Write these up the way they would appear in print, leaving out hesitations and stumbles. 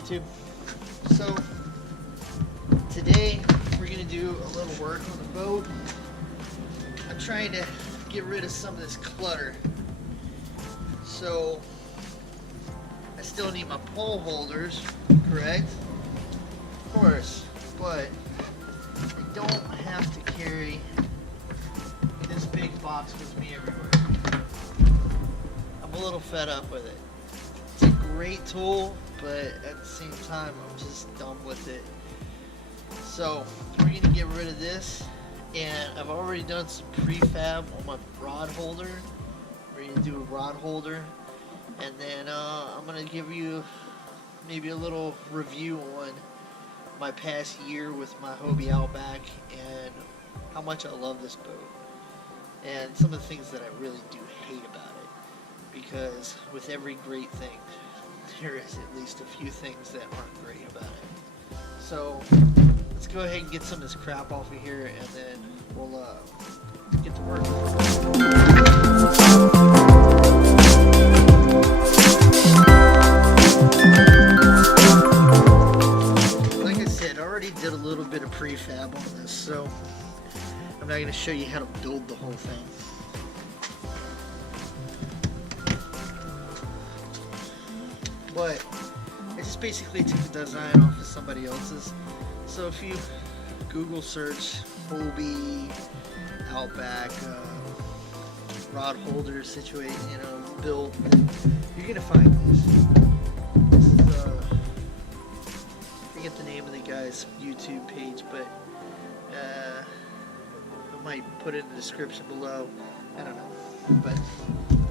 YouTube. So today we're gonna do a little work on the boat. I'm trying to get rid of some of this clutter. So I still need my pole holders, correct? Of course, but I don't have to carry this big box with me everywhere. I'm a little fed up with it. It's a great tool, but at the same time I'm just done with it. So we're going to get rid of this, and I've already done some prefab on my rod holder. We're going to do a rod holder, and then I'm going to give you maybe a little review on my past year with my Hobie Outback and how much I love this boat and some of the things that I really do hate about it, because with every great thing there is at least a few things that aren't great about it. So let's go ahead and get some of this crap off of here, and then we'll get to work. Like I said, I already did a little bit of prefab on this, so I'm not going to show you how to build the whole thing. But I just basically took the design off of somebody else's. So if you Google search Hobie Outback rod holder situation, build, you're gonna find this. This is I forget the name of the guy's YouTube page, but I might put it in the description below. I don't know, but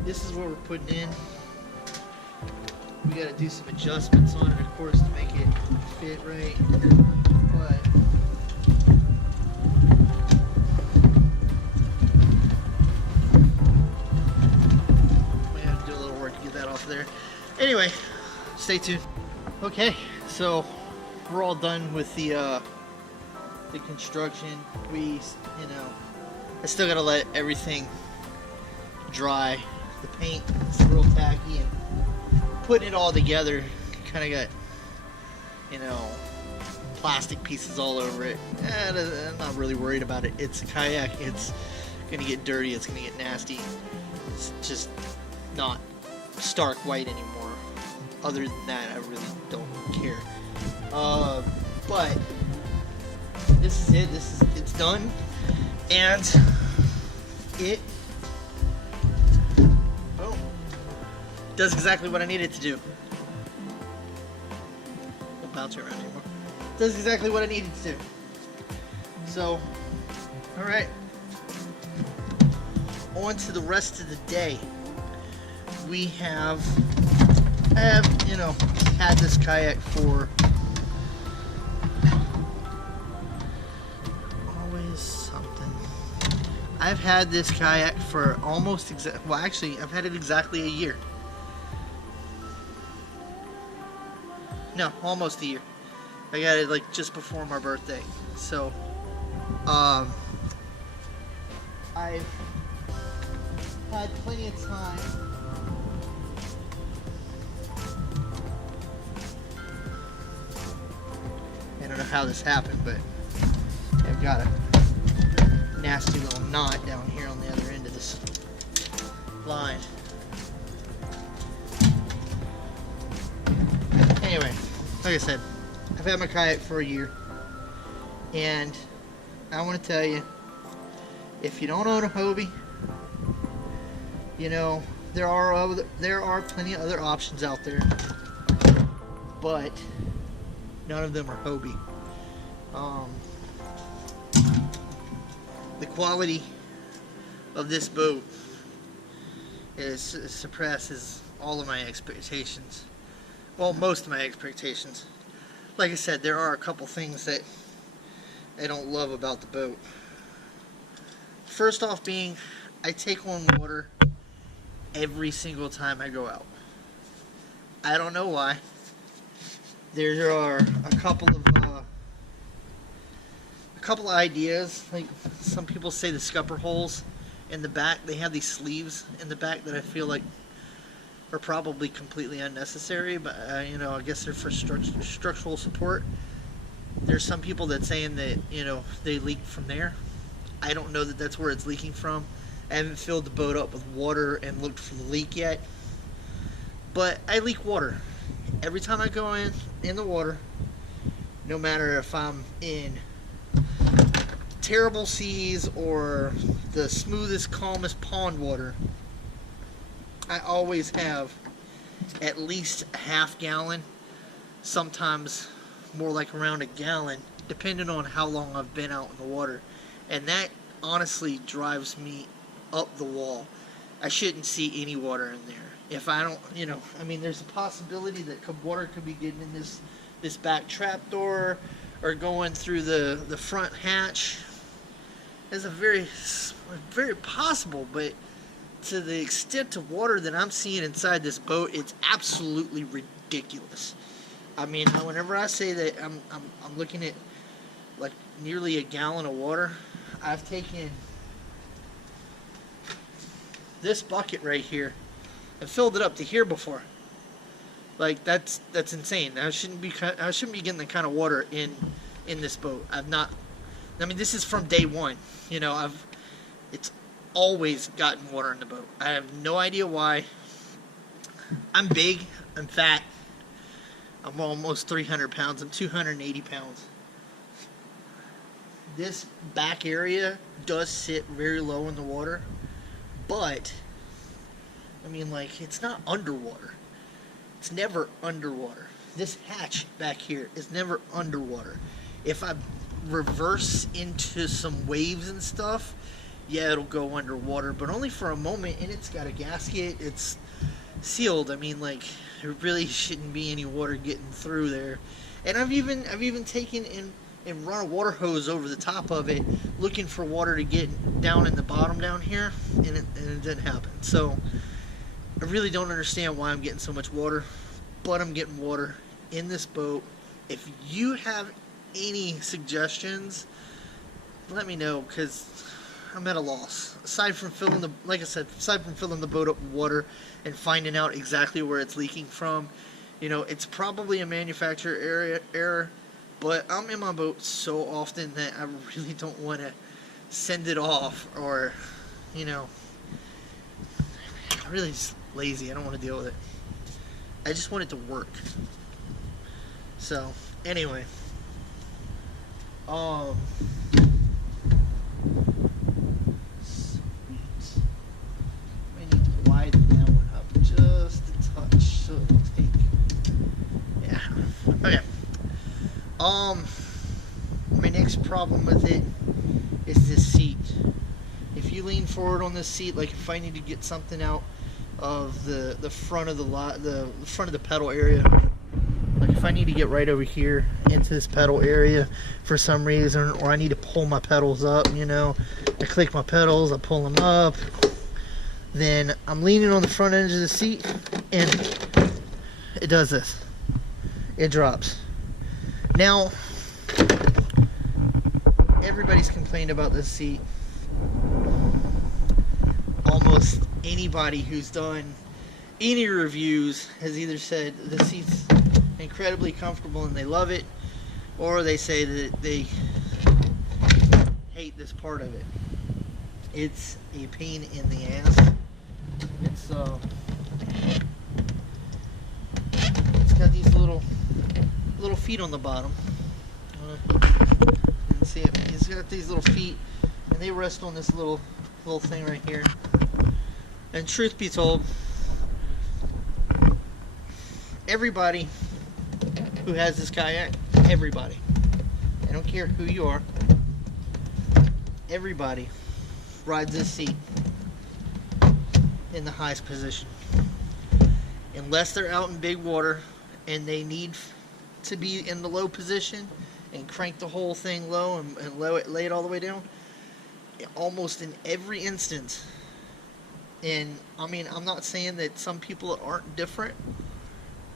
this is what we're putting in. We got to do some adjustments on it, of course, to make it fit right. But we have to do a little work to get that off there. Anyway, stay tuned. Okay, so we're all done with the construction. I still got to let everything dry. The paint is real tacky, and putting it all together kind of got, plastic pieces all over it. I'm not really worried about it. It's a kayak. It's gonna get dirty. It's gonna get nasty. It's just not stark white anymore. Other than that, I really don't care. But this is it. It's done, and it does exactly what I need it to do. Don't bounce around anymore. Does exactly what I needed to do. So, alright. On to the rest of the day. I have had this kayak for always something. I've had this kayak for almost I've had it exactly a year. No, almost a year. I got it just before my birthday. So, I've had plenty of time I don't know how this happened, but I've got a nasty little knot down here on the other end of this line. Anyway, like I said, I've had my kayak for a year, and I want to tell you, if you don't own a Hobie, there are plenty of other options out there, but none of them are Hobie. The quality of this boat surpasses all of my expectations. Well, most of my expectations. like I said, there are a couple things that I don't love about the boat. First off being, I take on water every single time I go out. I don't know why. There are a couple of ideas. Like some people say the scupper holes in the back, they have these sleeves in the back that I feel like are probably completely unnecessary, but you know, I guess they're for structural support. There's some people that saying that, you know, they leak from there. I don't know that that's where it's leaking from. I haven't filled the boat up with water and looked for the leak yet, but I leak water every time I go in the water, no matter if I'm in terrible seas or the smoothest, calmest pond water. I always have at least a half gallon, sometimes more like around a gallon, depending on how long I've been out in the water. And that honestly drives me up the wall. I shouldn't see any water in there. If I don't, you know, I mean, there's a possibility that water could be getting in this back trap door or going through the front hatch. It's a very possible, but to the extent of water that I'm seeing inside this boat, it's absolutely ridiculous. I mean, whenever I say that I'm looking at like nearly a gallon of water, I've taken this bucket right here and filled it up to here before. Like that's insane. I shouldn't be getting the kind of water in this boat. I've not. I mean, this is from day one. You know, it's always gotten water in the boat. I have no idea why. I'm big. I'm fat. I'm almost 300 pounds. I'm 280 pounds. This back area does sit very low in the water, but I mean, like, it's not underwater. It's never underwater. This hatch back here is never underwater. If I reverse into some waves and stuff, yeah, it'll go underwater, but only for a moment, and it's got a gasket. It's sealed. I mean, like, there really shouldn't be any water getting through there. And I've even taken and run a water hose over the top of it, looking for water to get down in the bottom down here, and it didn't happen. So I really don't understand why I'm getting so much water, but I'm getting water in this boat. If you have any suggestions, let me know, because I'm at a loss. Aside from filling the, like I said, aside from filling the boat up with water and finding out exactly where it's leaking from, you know, it's probably a manufacturer error, but I'm in my boat so often that I really don't want to send it off, or, you know, I'm really just lazy. I don't want to deal with it. I just want it to work. So, anyway. Sweet. I need to widen that one up just a touch. So it'll take. Yeah. Okay. My next problem with it is this seat. If you lean forward on this seat, like if I need to get something out of the front of the front of the pedal area, like if I need to get right over here into this pedal area for some reason, or I need to pull my pedals up, you know, I click my pedals, I pull them up, then I'm leaning on the front edge of the seat, and it does this. It drops. Now, everybody's complained about this seat. Almost anybody who's done any reviews has either said the seat's incredibly comfortable and they love it, or they say that they hate this part of it. It's a pain in the ass. It's got these little feet on the bottom. You can see it. It's got these little feet, and they rest on this little thing right here. And truth be told, everybody who has this kayak, everybody, I don't care who you are, everybody rides this seat in the highest position. Unless they're out in big water and they need to be in the low position and crank the whole thing low and lay it all the way down. Almost in every instance. And I mean, I'm not saying that some people aren't different.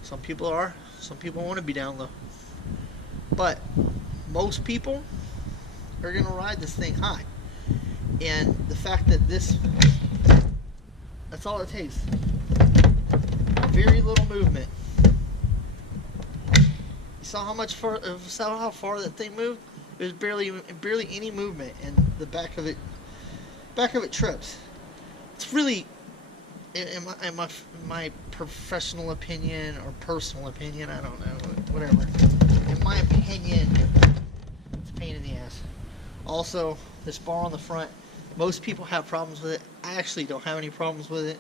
Some people are. Some people want to be down low. But most people are going to ride this thing high. And the fact that that's all it takes. Very little movement. You saw how far that thing moved? There's barely any movement, and the back of it trips. It's really, in my professional opinion or personal opinion, I don't know, whatever. In my opinion, it's a pain in the ass. Also, this bar on the front, most people have problems with it. I actually don't have any problems with it.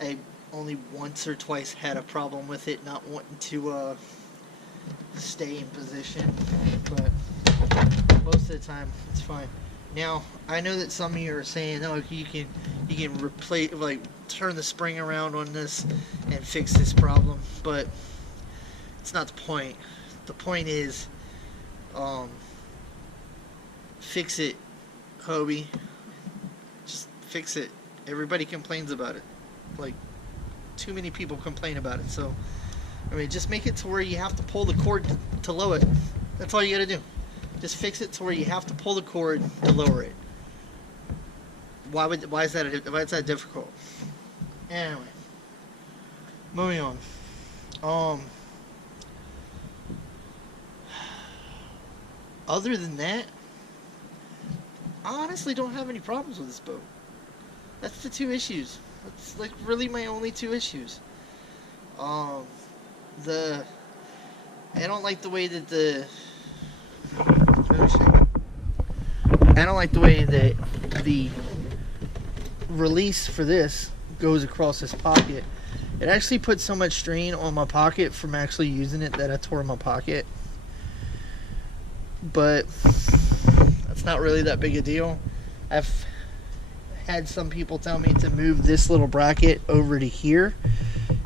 I only once or twice had a problem with it not wanting to stay in position, but most of the time it's fine. Now, I know that some of you are saying, oh, you can replace, like, turn the spring around on this and fix this problem, but it's not the point. The point is, fix it, Hobie. Just fix it. Everybody complains about it. Like, too many people complain about it. So, I mean, just make it to where you have to pull the cord to lower it. That's all you gotta do. Just fix it to where you have to pull the cord to lower it. Why is that difficult? Anyway, moving on. Other than that, I honestly don't have any problems with this boat. That's the two issues. That's like really my only two issues. I don't like the way that the release for this goes across this pocket. It actually put so much strain on my pocket from actually using it that I tore my pocket. But that's not really that big a deal. I've had some people tell me to move this little bracket over to here,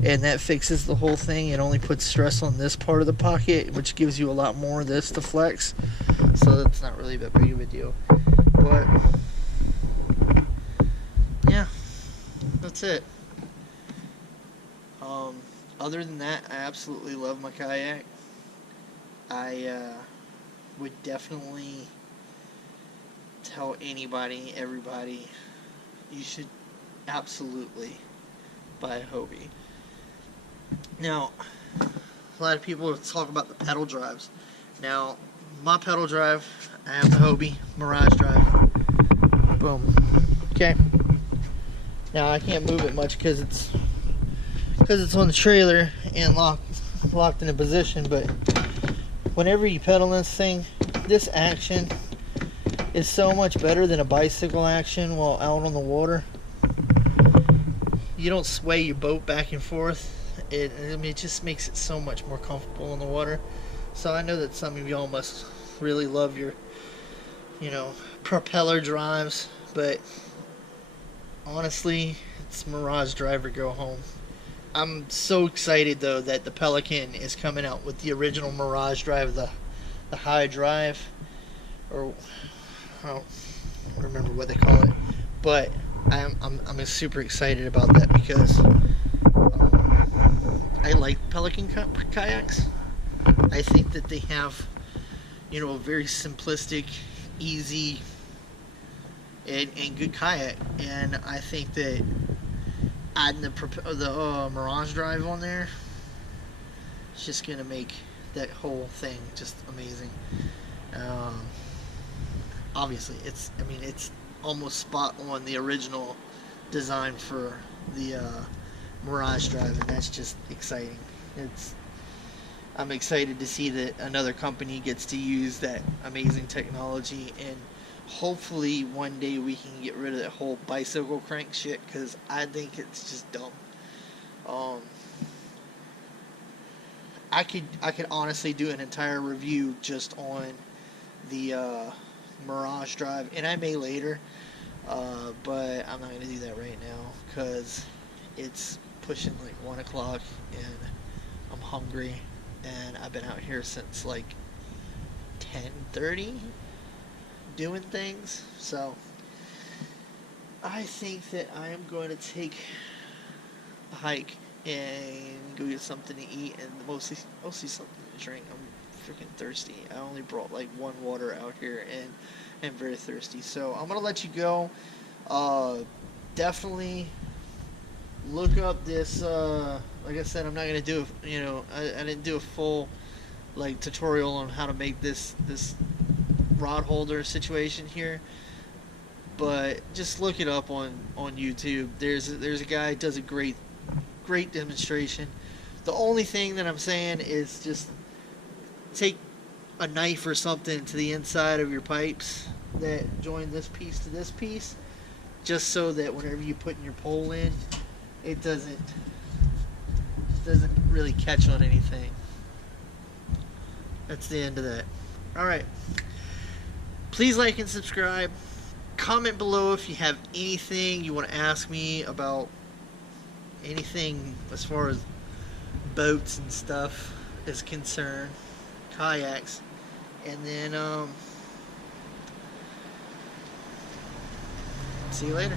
and that fixes the whole thing. It only puts stress on this part of the pocket, which gives you a lot more of this to flex. So that's not really that big of a deal. But yeah, that's it. Other than that, I absolutely love my kayak. I would definitely tell anybody, everybody, you should absolutely buy a Hobie. Now, a lot of people talk about the pedal drives. Now, my pedal drive, I have the Hobie Mirage drive. Boom. Okay. Now, I can't move it much because it's on the trailer and locked in a position, but whenever you pedal this thing, this action is so much better than a bicycle action while out on the water. You don't sway your boat back and forth. It just makes it so much more comfortable in the water. So I know that some of y'all must really love your, propeller drives, but honestly, it's Mirage drive or go home. I'm so excited though that the Pelican is coming out with the original Mirage drive, the high drive, or I don't remember what they call it, but I'm super excited about that because I like Pelican kayaks. I think that they have, a very simplistic, easy, and good kayak, and I think that adding the Mirage drive on there, it's just gonna make that whole thing just amazing. Obviously, it's almost spot on the original design for the Mirage drive, and that's just exciting. I'm excited to see that another company gets to use that amazing technology, and hopefully one day we can get rid of that whole bicycle crank shit, because I think it's just dumb. I could honestly do an entire review just on the Mirage drive, and I may later, but I'm not going to do that right now because it's pushing like 1 o'clock and I'm hungry and I've been out here since like 10:30 doing things. So I think that I am going to take a hike and go get something to eat, and mostly something to drink. I'm freaking thirsty. I only brought like one water out here, and I'm very thirsty. So I'm gonna let you go. Definitely look up this. Like I said, I'm not gonna do a, I didn't do a full like tutorial on how to make this rod holder situation here, but just look it up on YouTube. There's a guy who does a great demonstration. The only thing that I'm saying is just take a knife or something to the inside of your pipes that join this piece to this piece, just so that whenever you put your pole in, it doesn't really catch on anything. That's the end of that. Alright. Please like and subscribe. Comment below if you have anything you want to ask me about anything as far as boats and stuff is concerned. Kayaks. And then, see you later.